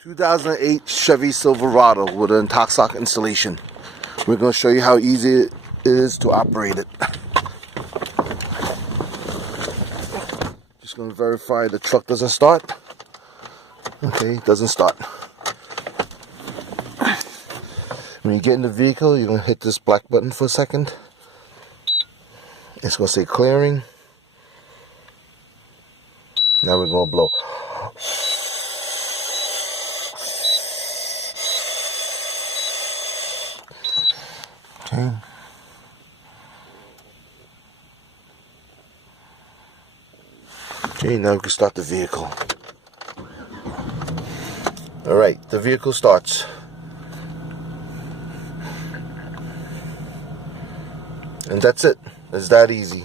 2008 Chevy Silverado with an Intoxalock installation. We're going to show you how easy it is to operate it. Just going to verify the truck doesn't start. Okay, it doesn't start. When you get in the vehicle, you're going to hit this black button for a second. It's going to say clearing. Now we're going to blow. Okay. Okay, now we can start the vehicle. Alright, the vehicle starts. And that's it. It's that easy.